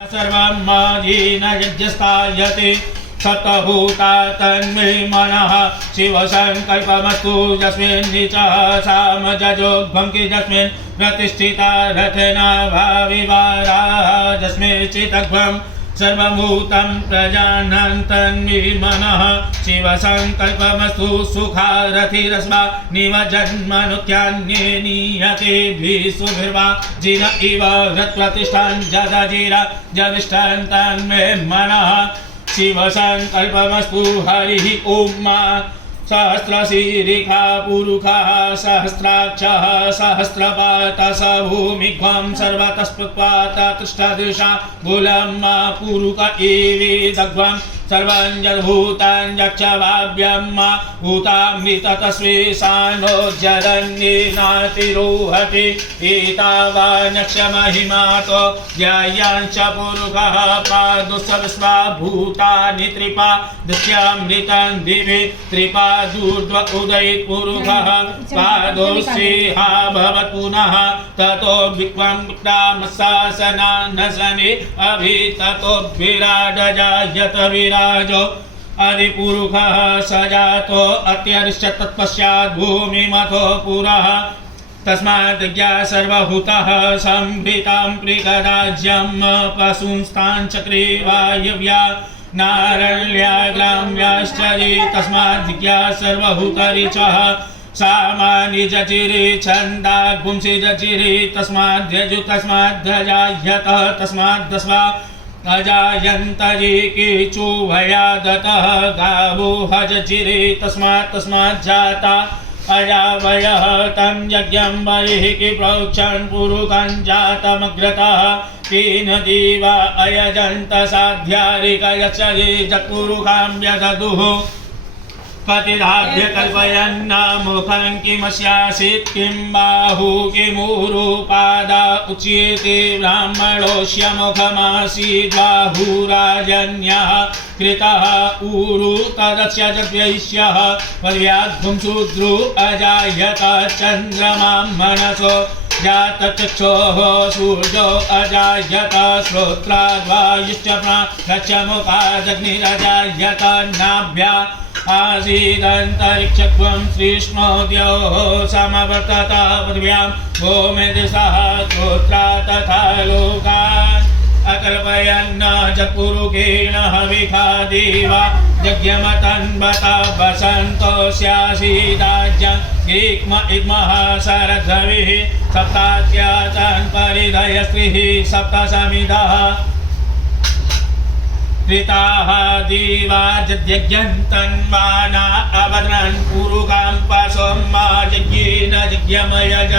सर्वं मदीन यज्ञस्थायते सतभूता तन्मे मनः शिवसङ्कल्पमस्तु यस्मिन् नीचः सामजोग्भङ्गि यस्मिन् प्रतिष्ठिता रथेन भाविवाराः यस्मिन् चितग्भं सर्वभूतं प्रजानन् तन्मे मनः शिवसङ्कल्पमस्तु सुखारथिरस्मा निवजन्मनुत्यान्ये नीयते विसुभिर्वा जिन इव हृत्प्रतिष्ठान् जदजिरा जविष्ठान् तन्मे मनः शिवसङ्कल्पमस्तु हरिः ॐ सहस्रशीरिखा पुरुषः सहस्राक्षः सहस्रपातः स भूमिध्वं सर्वतस्पृक्त्वा ततिष्ठदृशा मूलं पुरुष एवेदग्ध्वं सर्वं यद्भूतं यक्षवाभ्यं भूतामृततस्मै सानोज्जरन्येनातिरोहति एतावान्यक्षमहिमातो ज्ञायाञ्च पुरुषः पादुस्सविस्वा भूतानि त्रिपा दृश्यामृतं दिवि त्रिपादूर्ध्व उदयित पुरुषः पादोऽस्येहा भवत् पुनः ततो विक्वं रामशासनानशने अभिततो विराजजायत विराजो आदिपुरुषः सजातो अत्यरिष्य तत्पश्चात् भूमिमथो पुरः तस्मात् ज्ञा सर्वभूतः संभृतां प्रिकराज्यं पशुंस्ताञ्चक्रे वायव्या नारण्या ग्राम्याश्च ये तस्मात् ज्ञा सर्वभूतरिचः सामान्यजचिरे छन्दागुंसि जचिरे तस्माद्यजु तस्माद्ध्वजाह्यतः तस्माद्दस्वा अजायन्त ये केचो भयादतः गावो हजचिरे तस्माज्जाता अजावयः तं यज्ञं बहिः प्रोक्षन् पुरुषं जातमग्रतः तेन देवा अयजन्त साध्यारिकयश्च ये जत्पुरुषां व्यददुः पतिराभ्य कल्पयन्न मुखं किमस्यासीत् किं बाहु किमुरुपादा उच्यते ब्राह्मणोऽस्य मुखमासीद्बाहुराजन्यः कृतः ऊरु तदस्य जद्वैश्यः पर्याद्भुं शूद्रो अजायत चन्द्रमां मनसो जातचक्षोः सूर्यो अजायत श्रोत्राद्वायुश्च प्राणश्च मुखादग्निरजायत नाभ्या आसीदन्तरिक्षत्वं श्रीष्णोद्योः समवर्तत पृथिव्यां भूमिदिशः श्रोत्रा तथा लोकान् अकल्पयन्न जत्पुरुषेण हविषा देवा यज्ञमतन्वत वसन्तो स्यासीदाज्यं ग्रीक्म इद्मः शरद्रविः सप्तात्याचन् परिधयस्त्रिः सप्तसमिधः कृताः देवा यज्ञन्तन्वाना अवदन् पुरुषां पशुं यज्ञेन यज्ञमयज